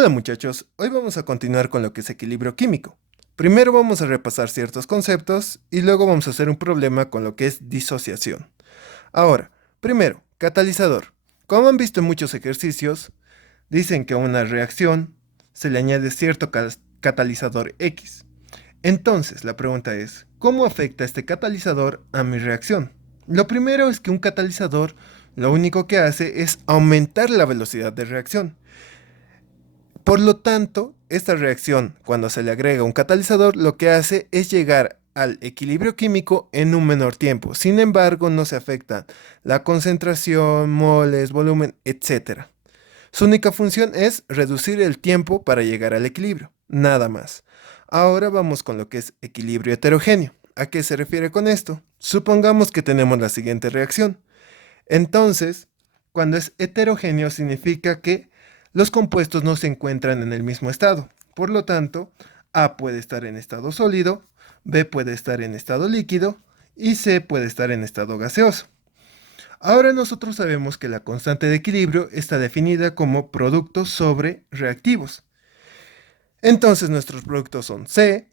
Hola muchachos, hoy vamos a continuar con lo que es equilibrio químico. Primero vamos a repasar ciertos conceptos y luego vamos a hacer un problema con lo que es disociación. Ahora, primero, catalizador. Como han visto en muchos ejercicios, dicen que a una reacción se le añade cierto catalizador X. Entonces, la pregunta es, ¿cómo afecta este catalizador a mi reacción? Lo primero es que un catalizador lo único que hace es aumentar la velocidad de reacción. Por lo tanto, esta reacción, cuando se le agrega un catalizador, lo que hace es llegar al equilibrio químico en un menor tiempo. Sin embargo, no se afecta la concentración, moles, volumen, etc. Su única función es reducir el tiempo para llegar al equilibrio, nada más. Ahora vamos con lo que es equilibrio heterogéneo. ¿A qué se refiere con esto? Supongamos que tenemos la siguiente reacción. Entonces, cuando es heterogéneo significa que los compuestos no se encuentran en el mismo estado. Por lo tanto, A puede estar en estado sólido, B puede estar en estado líquido y C puede estar en estado gaseoso. Ahora nosotros sabemos que la constante de equilibrio está definida como productos sobre reactivos. Entonces nuestros productos son C,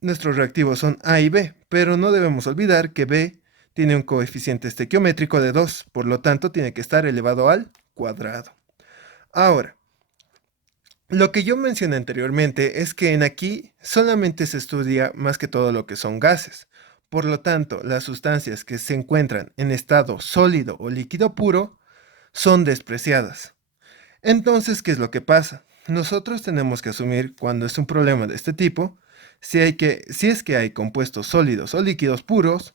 nuestros reactivos son A y B, pero no debemos olvidar que B tiene un coeficiente estequiométrico de 2, por lo tanto tiene que estar elevado al cuadrado. Ahora, lo que yo mencioné anteriormente es que en aquí solamente se estudia más que todo lo que son gases. Por lo tanto, las sustancias que se encuentran en estado sólido o líquido puro son despreciadas. Entonces, ¿qué es lo que pasa? Nosotros tenemos que asumir cuando es un problema de este tipo, si es que hay compuestos sólidos o líquidos puros,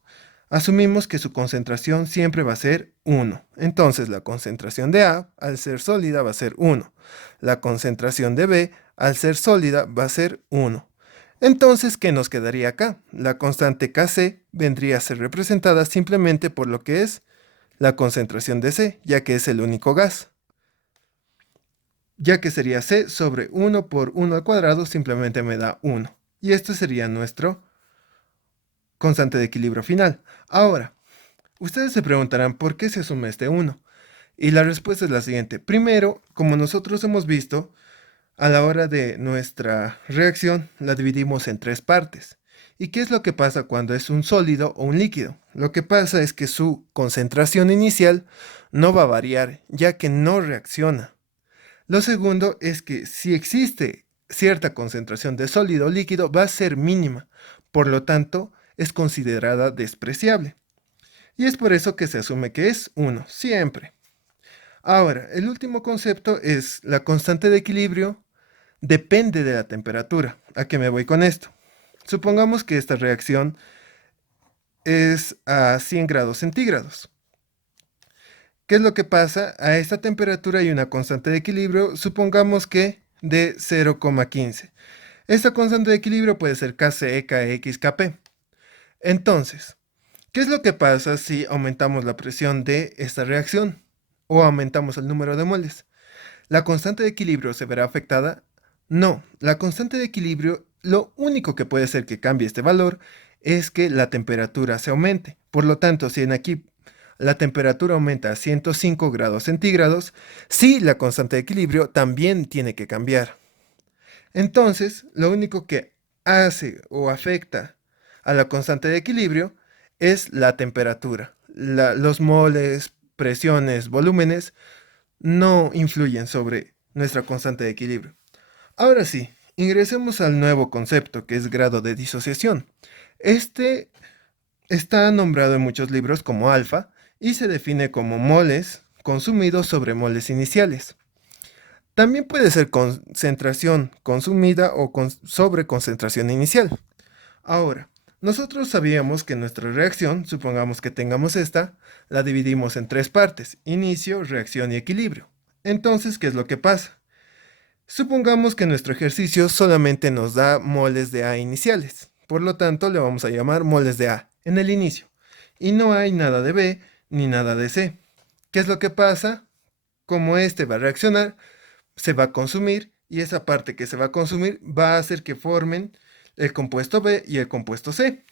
asumimos que su concentración siempre va a ser 1. Entonces, la concentración de A, al ser sólida, va a ser 1. La concentración de B, al ser sólida, va a ser 1. Entonces, ¿qué nos quedaría acá? La constante Kc vendría a ser representada simplemente por lo que es la concentración de C, ya que es el único gas, ya que sería C sobre 1 por 1 al cuadrado, simplemente me da 1. Y esto sería nuestro constante de equilibrio final. Ahora, ustedes se preguntarán por qué se asume este 1. Y la respuesta es la siguiente. Primero, como nosotros hemos visto, a la hora de nuestra reacción la dividimos en tres partes. ¿Y qué es lo que pasa cuando es un sólido o un líquido? Lo que pasa es que su concentración inicial no va a variar, ya que no reacciona. Lo segundo es que si existe cierta concentración de sólido o líquido, va a ser mínima, por lo tanto, es considerada despreciable. Y es por eso que se asume que es 1, siempre. Ahora, el último concepto es la constante de equilibrio depende de la temperatura. ¿A qué me voy con esto? Supongamos que esta reacción es a 100 grados centígrados. ¿Qué es lo que pasa? A esta temperatura hay una constante de equilibrio, supongamos que de 0,15. Esta constante de equilibrio puede ser Kc, Kx, Kp. Entonces, ¿qué es lo que pasa si aumentamos la presión de esta reacción o aumentamos el número de moles? ¿La constante de equilibrio se verá afectada? No, la constante de equilibrio, lo único que puede hacer que cambie este valor es que la temperatura se aumente. Por lo tanto, si en aquí la temperatura aumenta a 105 grados centígrados, sí, la constante de equilibrio también tiene que cambiar. Entonces, lo único que hace o afecta a la constante de equilibrio es la temperatura. Los moles, presiones, volúmenes no influyen sobre nuestra constante de equilibrio. Ahora sí, ingresemos al nuevo concepto que es grado de disociación. Este está nombrado en muchos libros como alfa y se define como moles consumidos sobre moles iniciales. También puede ser concentración consumida o sobre concentración inicial. Ahora, nosotros sabíamos que nuestra reacción, supongamos que tengamos esta, la dividimos en tres partes: inicio, reacción y equilibrio. Entonces, ¿qué es lo que pasa? Supongamos que nuestro ejercicio solamente nos da moles de A iniciales. Por lo tanto, le vamos a llamar moles de A en el inicio. Y no hay nada de B ni nada de C. ¿Qué es lo que pasa? Como este va a reaccionar, se va a consumir y esa parte que se va a consumir va a hacer que formen el compuesto B y el compuesto C.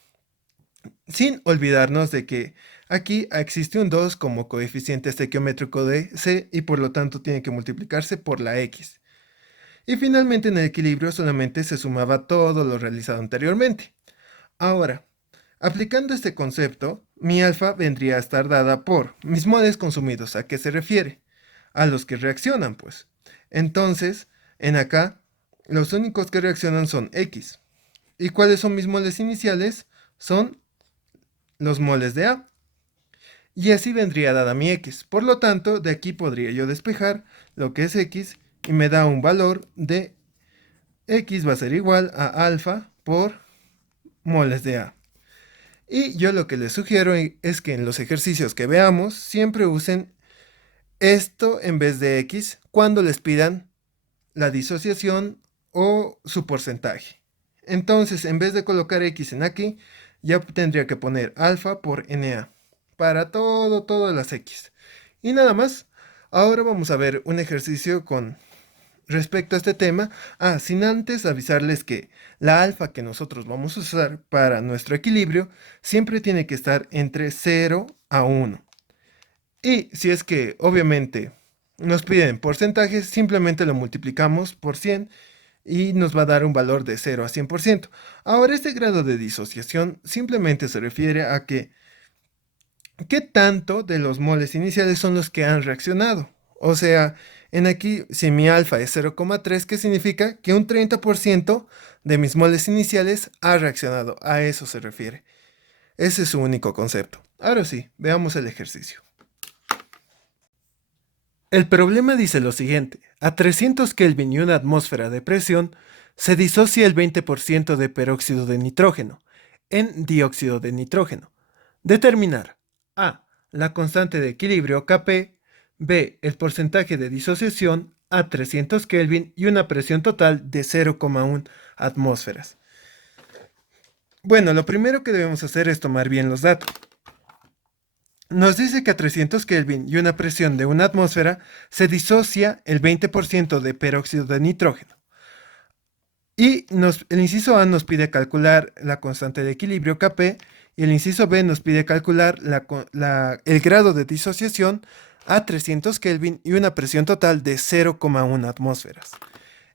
Sin olvidarnos de que aquí existe un 2 como coeficiente estequiométrico de C y por lo tanto tiene que multiplicarse por la X. Y finalmente en el equilibrio solamente se sumaba todo lo realizado anteriormente. Ahora, aplicando este concepto, mi alfa vendría a estar dada por mis moles consumidos. ¿A qué se refiere? A los que reaccionan, pues. Entonces, en acá, los únicos que reaccionan son X. ¿Y cuáles son mis moles iniciales? Son los moles de A. Y así vendría dada mi X. Por lo tanto, de aquí podría yo despejar lo que es X y me da un valor de X va a ser igual a alfa por moles de A. Y yo lo que les sugiero es que en los ejercicios que veamos siempre usen esto en vez de X cuando les pidan la disociación o su porcentaje. Entonces, en vez de colocar X en aquí, ya tendría que poner alfa por NA para todas las X. Y nada más. Ahora vamos a ver un ejercicio con respecto a este tema. Sin antes avisarles que la alfa que nosotros vamos a usar para nuestro equilibrio siempre tiene que estar entre 0 a 1. Y si es que obviamente nos piden porcentajes, simplemente lo multiplicamos por 100 y nos va a dar un valor de 0 a 100%. Ahora, este grado de disociación simplemente se refiere a que qué tanto de los moles iniciales son los que han reaccionado. O sea, en aquí, si mi alfa es 0,3, ¿qué significa? Que un 30% de mis moles iniciales ha reaccionado. A eso se refiere. Ese es su único concepto. Ahora sí, veamos el ejercicio. El problema dice lo siguiente: a 300 Kelvin y una atmósfera de presión, se disocia el 20% de peróxido de nitrógeno en dióxido de nitrógeno. Determinar: A. La constante de equilibrio Kp. B. El porcentaje de disociación a 300 Kelvin y una presión total de 0,1 atmósferas. Bueno, lo primero que debemos hacer es tomar bien los datos. Nos dice que a 300 Kelvin y una presión de una atmósfera se disocia el 20% de peróxido de nitrógeno. Y el inciso A nos pide calcular la constante de equilibrio Kp y el inciso B nos pide calcular el grado de disociación a 300 Kelvin y una presión total de 0,1 atmósferas.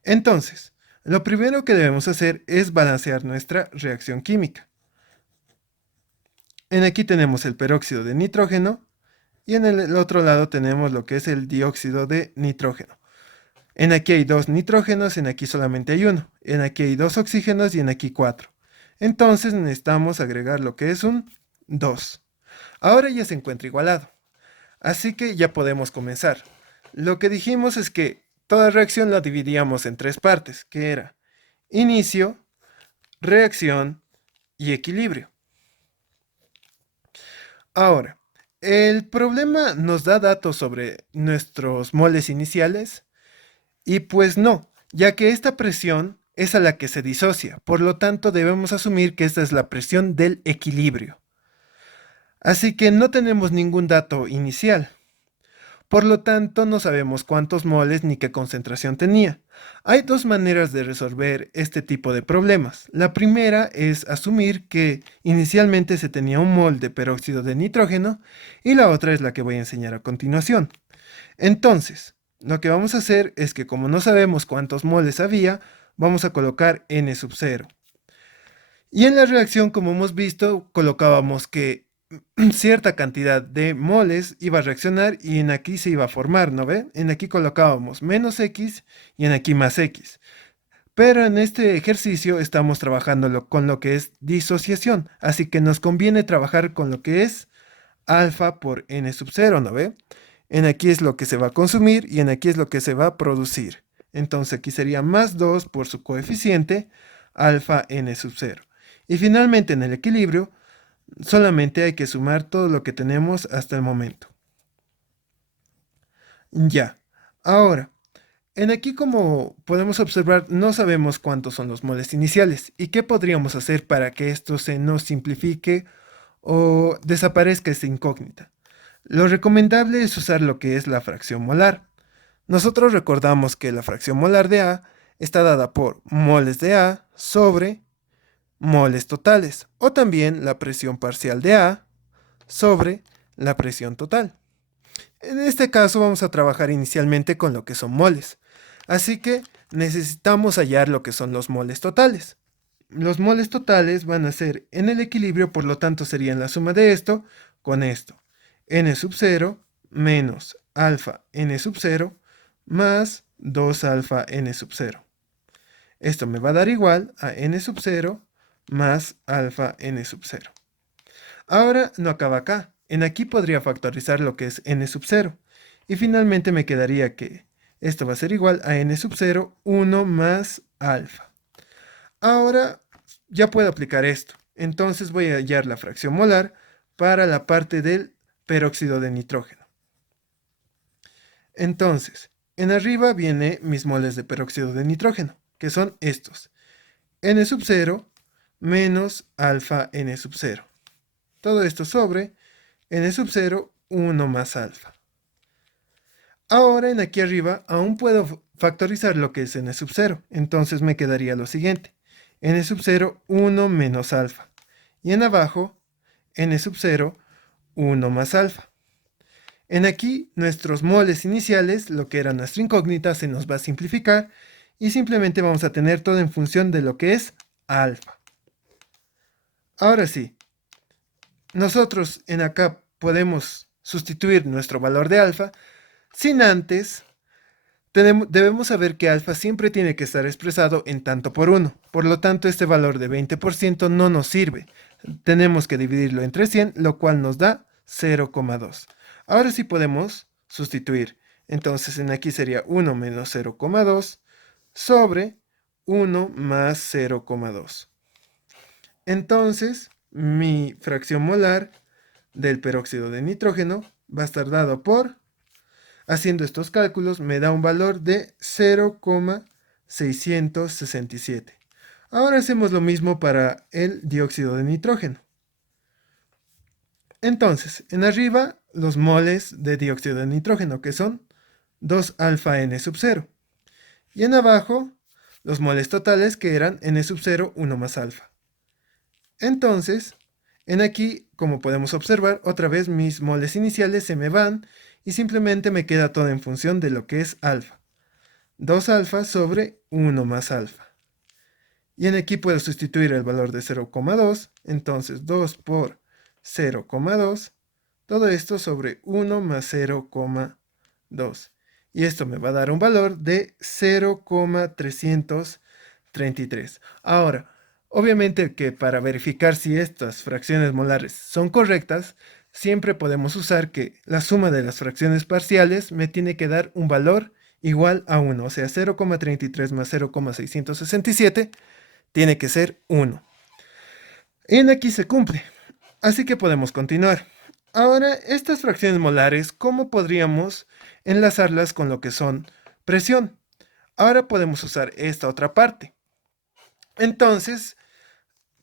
Entonces, lo primero que debemos hacer es balancear nuestra reacción química. En aquí tenemos el peróxido de nitrógeno y en el otro lado tenemos lo que es el dióxido de nitrógeno. En aquí hay 2 nitrógenos, en aquí solamente hay 1. En aquí hay 2 oxígenos y en aquí 4. Entonces necesitamos agregar lo que es un 2. Ahora ya se encuentra igualado. Así que ya podemos comenzar. Lo que dijimos es que toda reacción la dividíamos en 3 partes, que era inicio, reacción y equilibrio. Ahora, el problema nos da datos sobre nuestros moles iniciales y pues no, ya que esta presión es a la que se disocia, por lo tanto debemos asumir que esta es la presión del equilibrio. Así que no tenemos ningún dato inicial. Por lo tanto, no sabemos cuántos moles ni qué concentración tenía. Hay 2 maneras de resolver este tipo de problemas. La primera es asumir que inicialmente se tenía un mol de peróxido de nitrógeno y la otra es la que voy a enseñar a continuación. Entonces, lo que vamos a hacer es que como no sabemos cuántos moles había, vamos a colocar n sub 0. Y en la reacción, como hemos visto, colocábamos que cierta cantidad de moles iba a reaccionar y en aquí se iba a formar, ¿no ve? En aquí colocábamos menos X y en aquí más X. Pero en este ejercicio estamos trabajando con lo que es disociación, así que nos conviene trabajar con lo que es alfa por n sub 0, ¿no ve? En aquí es lo que se va a consumir y en aquí es lo que se va a producir. Entonces aquí sería más 2 por su coeficiente, alfa n sub 0. Y finalmente en el equilibrio, solamente hay que sumar todo lo que tenemos hasta el momento. Ya. Ahora, en aquí como podemos observar, no sabemos cuántos son los moles iniciales. ¿Y qué podríamos hacer para que esto se nos simplifique o desaparezca esta incógnita? Lo recomendable es usar lo que es la fracción molar. Nosotros recordamos que la fracción molar de A está dada por moles de A sobre moles totales, o también la presión parcial de A sobre la presión total. En este caso vamos a trabajar inicialmente con lo que son moles. Así que necesitamos hallar lo que son los moles totales. Los moles totales van a ser en el equilibrio, por lo tanto serían la suma de esto con esto. N sub 0 menos alfa n sub 0 más 2 alfa n sub 0. Esto me va a dar igual a n sub 0 más alfa n sub 0. Ahora no acaba acá. En aquí podría factorizar lo que es n sub 0. Y finalmente me quedaría que esto va a ser igual a n sub 0, 1 más alfa. Ahora ya puedo aplicar esto. Entonces voy a hallar la fracción molar para la parte del peróxido de nitrógeno. Entonces, en arriba vienen mis moles de peróxido de nitrógeno, que son estos. N sub 0 menos alfa n sub 0. Todo esto sobre n sub 0, 1 más alfa. Ahora en aquí arriba aún puedo factorizar lo que es n sub 0. Entonces me quedaría lo siguiente. N sub 0, 1 menos alfa. Y en abajo, n sub 0, 1 más alfa. En aquí, nuestros moles iniciales, lo que era nuestra incógnita, se nos va a simplificar y simplemente vamos a tener todo en función de lo que es alfa. Ahora sí, nosotros en acá podemos sustituir nuestro valor de alfa, sin antes debemos saber que alfa siempre tiene que estar expresado en tanto por 1. Por lo tanto, este valor de 20% no nos sirve. Tenemos que dividirlo entre 100, lo cual nos da 0,2. Ahora sí podemos sustituir. Entonces, en aquí sería 1 menos 0,2 sobre 1 más 0,2. Entonces, mi fracción molar del peróxido de nitrógeno va a estar dado por... Haciendo estos cálculos me da un valor de 0,667. Ahora hacemos lo mismo para el dióxido de nitrógeno. Entonces, en arriba los moles de dióxido de nitrógeno, que son 2 alfa n sub 0. Y en abajo los moles totales, que eran n sub 0, 1 más alfa. Entonces, en aquí, como podemos observar, otra vez mis moles iniciales se me van y simplemente me queda todo en función de lo que es alfa. 2 alfa sobre 1 más alfa. Y en aquí puedo sustituir el valor de 0,2. Entonces 2 por 0,2. Todo esto sobre 1 más 0,2. Y esto me va a dar un valor de 0,333. Ahora, obviamente que para verificar si estas fracciones molares son correctas, siempre podemos usar que la suma de las fracciones parciales me tiene que dar un valor igual a 1. O sea, 0,33 más 0,667 tiene que ser 1. En aquí se cumple. Así que podemos continuar. Ahora, estas fracciones molares, ¿cómo podríamos enlazarlas con lo que son presión? Ahora podemos usar esta otra parte. Entonces,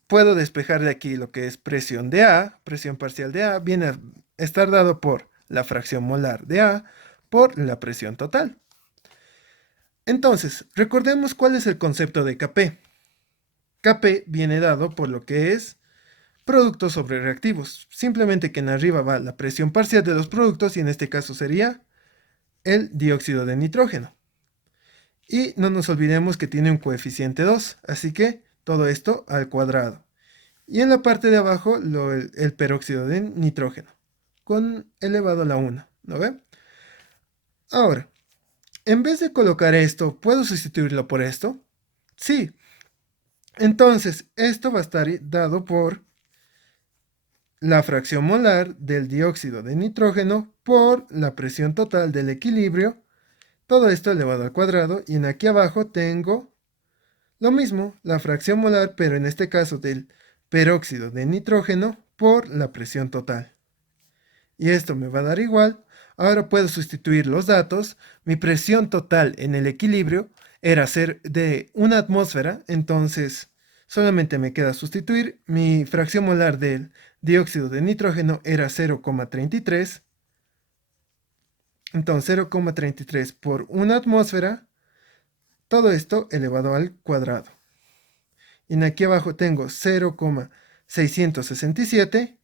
puedo despejar de aquí lo que es presión de A, presión parcial de A, viene a estar dado por la fracción molar de A por la presión total. Entonces, recordemos cuál es el concepto de Kp. Kp viene dado por lo que es productos sobre reactivos. Simplemente que en arriba va la presión parcial de los productos y en este caso sería el dióxido de nitrógeno. Y no nos olvidemos que tiene un coeficiente 2, así que todo esto al cuadrado. Y en la parte de abajo el peróxido de nitrógeno, con elevado a la 1, ¿no ve? Ahora, en vez de colocar esto, ¿puedo sustituirlo por esto? Sí. Entonces, esto va a estar dado por la fracción molar del dióxido de nitrógeno por la presión total del equilibrio. Todo esto elevado al cuadrado. Y en aquí abajo tengo lo mismo, la fracción molar, pero en este caso del peróxido de nitrógeno por la presión total. Y esto me va a dar igual. Ahora puedo sustituir los datos. Mi presión total en el equilibrio era ser de una atmósfera, entonces solamente me queda sustituir. Mi fracción molar del dióxido de nitrógeno era 0,33. Entonces 0,33 por una atmósfera. Todo esto elevado al cuadrado. Y en aquí abajo tengo 0,667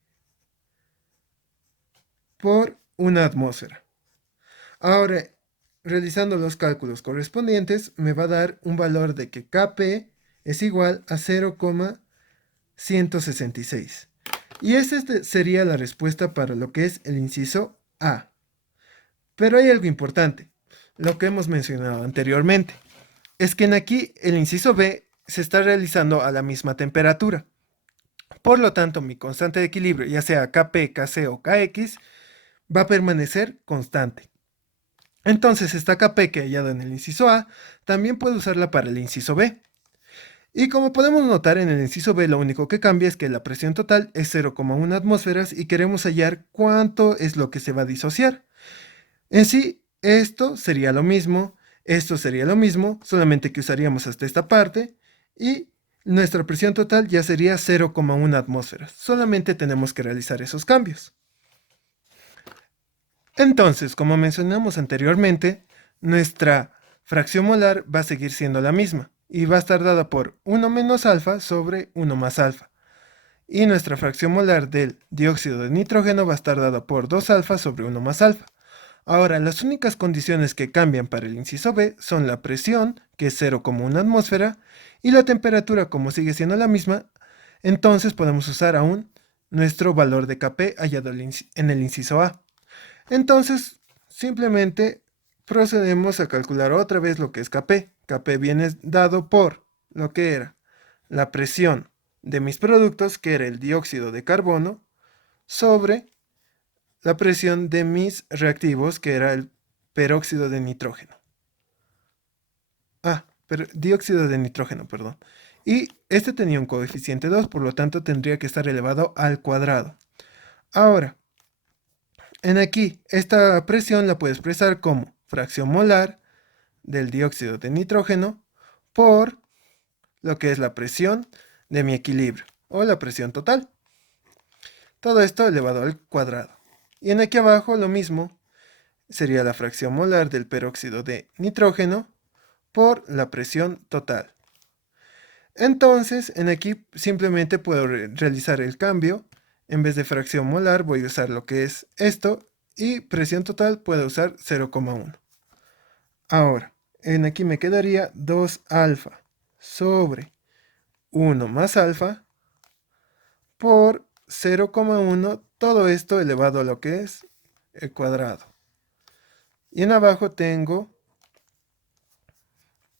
por una atmósfera. Ahora, realizando los cálculos correspondientes, me va a dar un valor de que Kp es igual a 0,166. Y esa sería la respuesta para lo que es el inciso A. Pero hay algo importante, lo que hemos mencionado anteriormente, es que en aquí el inciso B se está realizando a la misma temperatura. Por lo tanto, mi constante de equilibrio, ya sea Kp, Kc o Kx, va a permanecer constante. Entonces, esta Kp que he hallado en el inciso A, también puedo usarla para el inciso B. Y como podemos notar en el inciso B, lo único que cambia es que la presión total es 0,1 atmósferas y queremos hallar cuánto es lo que se va a disociar. En sí, esto sería lo mismo, esto sería lo mismo, solamente que usaríamos hasta esta parte y nuestra presión total ya sería 0,1 atmósferas. Solamente tenemos que realizar esos cambios. Entonces, como mencionamos anteriormente, nuestra fracción molar va a seguir siendo la misma y va a estar dada por 1 menos alfa sobre 1 más alfa. Y nuestra fracción molar del dióxido de nitrógeno va a estar dada por 2 alfa sobre 1 más alfa. Ahora, las únicas condiciones que cambian para el inciso B son la presión, que es 0,1 atmósfera, y la temperatura, como sigue siendo la misma, entonces podemos usar aún nuestro valor de Kp hallado en el inciso A. Entonces, simplemente procedemos a calcular otra vez lo que es Kp. Kp viene dado por lo que era la presión de mis productos, que era el dióxido de carbono, sobre la presión de mis reactivos, que era el peróxido de nitrógeno. Dióxido de nitrógeno, perdón. Y este tenía un coeficiente 2, por lo tanto tendría que estar elevado al cuadrado. Ahora, en aquí, esta presión la puedo expresar como fracción molar del dióxido de nitrógeno por lo que es la presión de mi equilibrio, o la presión total. Todo esto elevado al cuadrado. Y en aquí abajo lo mismo, sería la fracción molar del peróxido de nitrógeno por la presión total. Entonces, en aquí simplemente puedo realizar el cambio. En vez de fracción molar voy a usar lo que es esto, y presión total puedo usar 0,1. Ahora, en aquí me quedaría 2 alfa sobre 1 más alfa por 0,1, todo esto elevado a lo que es el cuadrado. Y en abajo tengo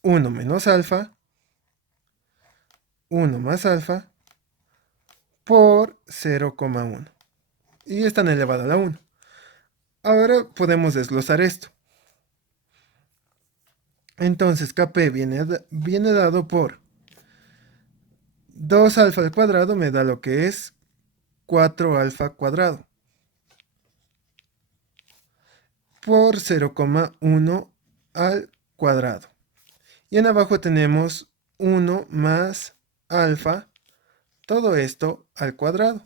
1 menos alfa, 1 más alfa, por 0,1. Y están elevado a la 1. Ahora podemos desglosar esto. Entonces Kp viene dado por 2 alfa al cuadrado, me da lo que es 4 alfa cuadrado, por 0,1 al cuadrado. Y en abajo tenemos 1 más alfa, todo esto al cuadrado.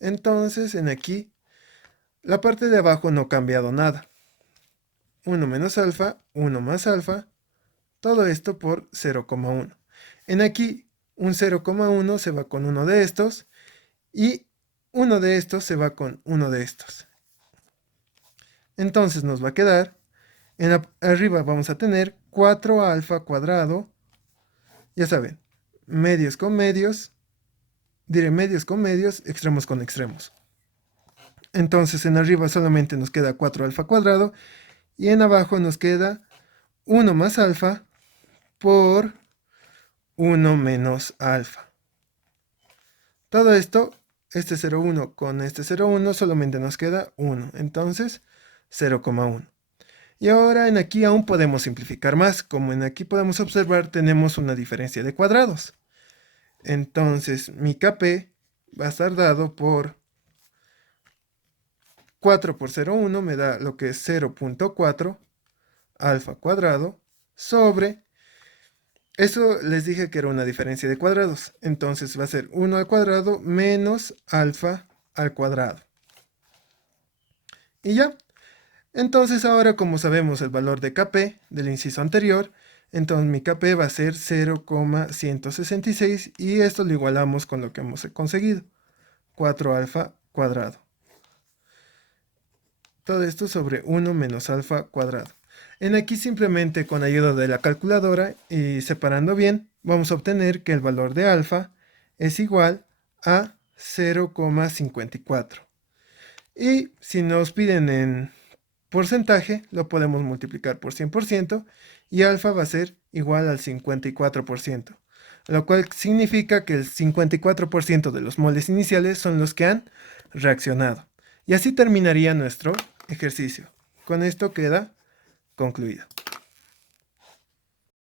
Entonces en aquí, la parte de abajo no ha cambiado nada. 1 menos alfa, 1 más alfa, todo esto por 0,1. En aquí, un 0,1 se va con uno de estos y uno de estos se va con uno de estos. Entonces nos va a quedar, arriba vamos a tener 4 alfa cuadrado, ya saben, medios con medios, diré medios con medios, extremos con extremos. Entonces en arriba solamente nos queda 4 alfa cuadrado y en abajo nos queda 1 más alfa por 1 menos alfa. Todo esto, este 0,1 con este 0,1 solamente nos queda 1, entonces 0,1. Y ahora en aquí aún podemos simplificar más, como en aquí podemos observar tenemos una diferencia de cuadrados. Entonces mi Kp va a estar dado por 4 por 0,1 me da lo que es 0,4 alfa cuadrado sobre, eso les dije que era una diferencia de cuadrados, entonces va a ser 1 al cuadrado menos alfa al cuadrado. Y ya. Entonces ahora, como sabemos el valor de Kp del inciso anterior, entonces mi Kp va a ser 0,166 y esto lo igualamos con lo que hemos conseguido, 4 alfa cuadrado. todo esto sobre 1 menos alfa cuadrado. En aquí simplemente con ayuda de la calculadora y separando bien, vamos a obtener que el valor de alfa es igual a 0,54. Y si nos piden en porcentaje, lo podemos multiplicar por 100% y alfa va a ser igual al 54%, lo cual significa que el 54% de los moles iniciales son los que han reaccionado. Y así terminaría nuestro ejercicio. Con esto queda concluido.